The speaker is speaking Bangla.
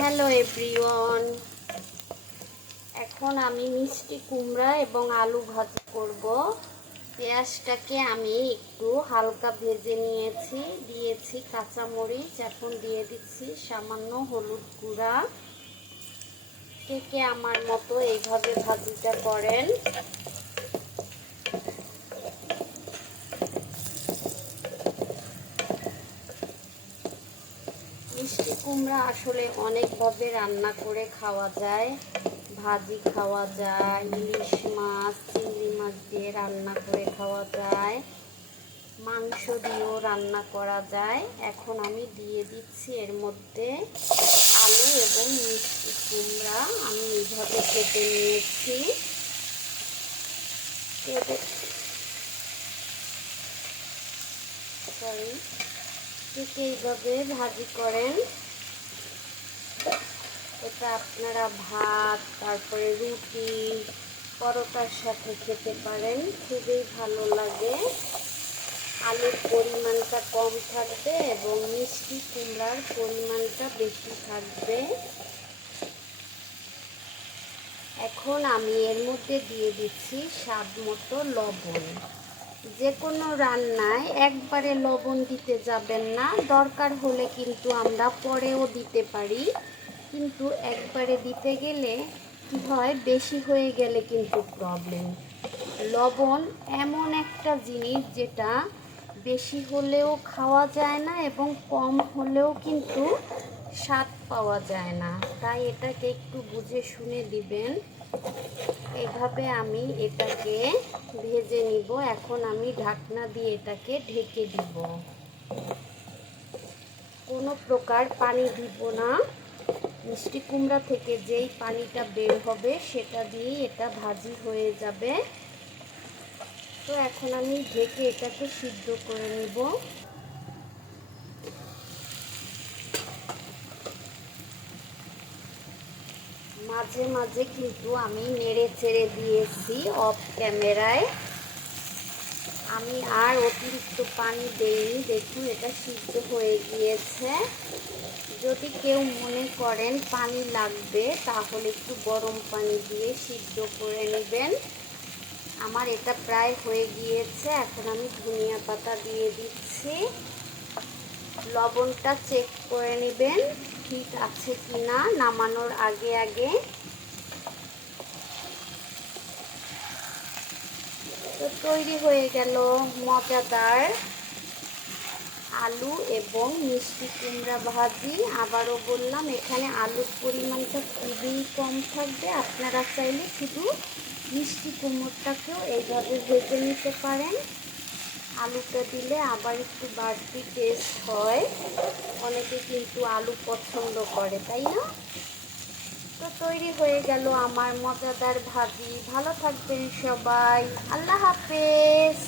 হ্যালো এভরিওয়ান, এখন আমি মিষ্টি কুমড়া এবং আলু ভাজি করব। পেঁয়াজটাকে আমি একটু হালকা ভেজে দিয়েছি কাঁচামরিচ। এখন দিয়ে দিচ্ছি সামান্য হলুদ গুঁড়া। কে আমার মতো এইভাবে ভাজিটা করেন। মিষ্টি কুমড়া আসলে অনেকভাবে রান্না করে খাওয়া যায়। ভাজি খাওয়া যায়, ইলিশ মাছ, চিংড়ি মাছ দিয়ে রান্না করে খাওয়া যায়, মাংস দিয়েও রান্না করা যায়। এখন আমি দিয়ে দিচ্ছি এর মধ্যে আলু এবং মিষ্টি কুমড়া। আমি এইভাবে কেটে নিয়েছি। এইভাবে ভাজি করেন। এটা আপনারা ভাত, তারপরে রুটি, পরোটার সাথে খেতে পারেন, খুবই ভালো লাগে। আলুর পরিমাণটা কম থাকবে এবং মিষ্টি কুমড়ার পরিমাণটা বেশি থাকবে। এখন আমি এর মধ্যে দিয়ে দিচ্ছি স্বাদ মতো লবণ। যে কোনো রান্নায় একবারে লবণ দিতে যাবেন না, দরকার হলে কিন্তু আমরা পরেও দিতে পারি, কিন্তু একবারে দিতে গেলে কি হয়, বেশি হয়ে গেলে কিন্তু প্রবলেম। লবণ এমন একটা জিনিস যেটা বেশি হলেও খাওয়া যায় না এবং কম হলেও কিন্তু স্বাদ পাওয়া যায় না, তাই এটাকে একটু বুঝে শুনে দিবেন। এইভাবে আমি এটাকে ভেজে নিব। এখন আমি ঢাকনা দিয়ে এটাকে ঢেকে দিব। কোনো প্রকার পানি দিব না। মিষ্টি কুমড়া থেকে যেই পানিটা বের হবে সেটা দিয়েই এটা ভাজি হয়ে যাবে। তো এখন আমি ঢেকে এটাকে সিদ্ধ করে নেব। মাঝে মাঝে কিন্তু আমি নেড়ে চেড়ে দিয়েছি অফ ক্যামেরায়। আমি আর অতিরিক্ত পানি দেইনি। দেখুন এটা সিদ্ধ হয়ে গিয়েছে। যদি কেউ মনে করেন পানি লাগবে তাহলে একটু গরম পানি দিয়ে সিদ্ধ করে নেবেন। আমার এটা প্রায় হয়ে গিয়েছে। এখন আমি ধনিয়া পাতা দিয়ে দিচ্ছি। লবণটা চেক করে নেবেন ঠিক আছে কিনা নামানোর আগে আগে। তো তৈরি হয়ে গেল মজাদার আলু এবং মিষ্টি কুমড়া ভাজি। আবারও বললাম, এখানে আলুর পরিমাণটা খুবই কম থাকবে। আপনারা চাইলে শুধু মিষ্টি কুমড়োটাকেও এইভাবে ভেজে নিতে পারেন। আলুটা দিলে আবার একটু বাড়তি টেস্ট হয়। অনেকে কিন্তু আলু পছন্দ করে, তাই না? তো তৈরি হয়ে গেল আমার মজাদার ভাজি। ভালো থাকবেন সবাই। আল্লাহ হাফেজ।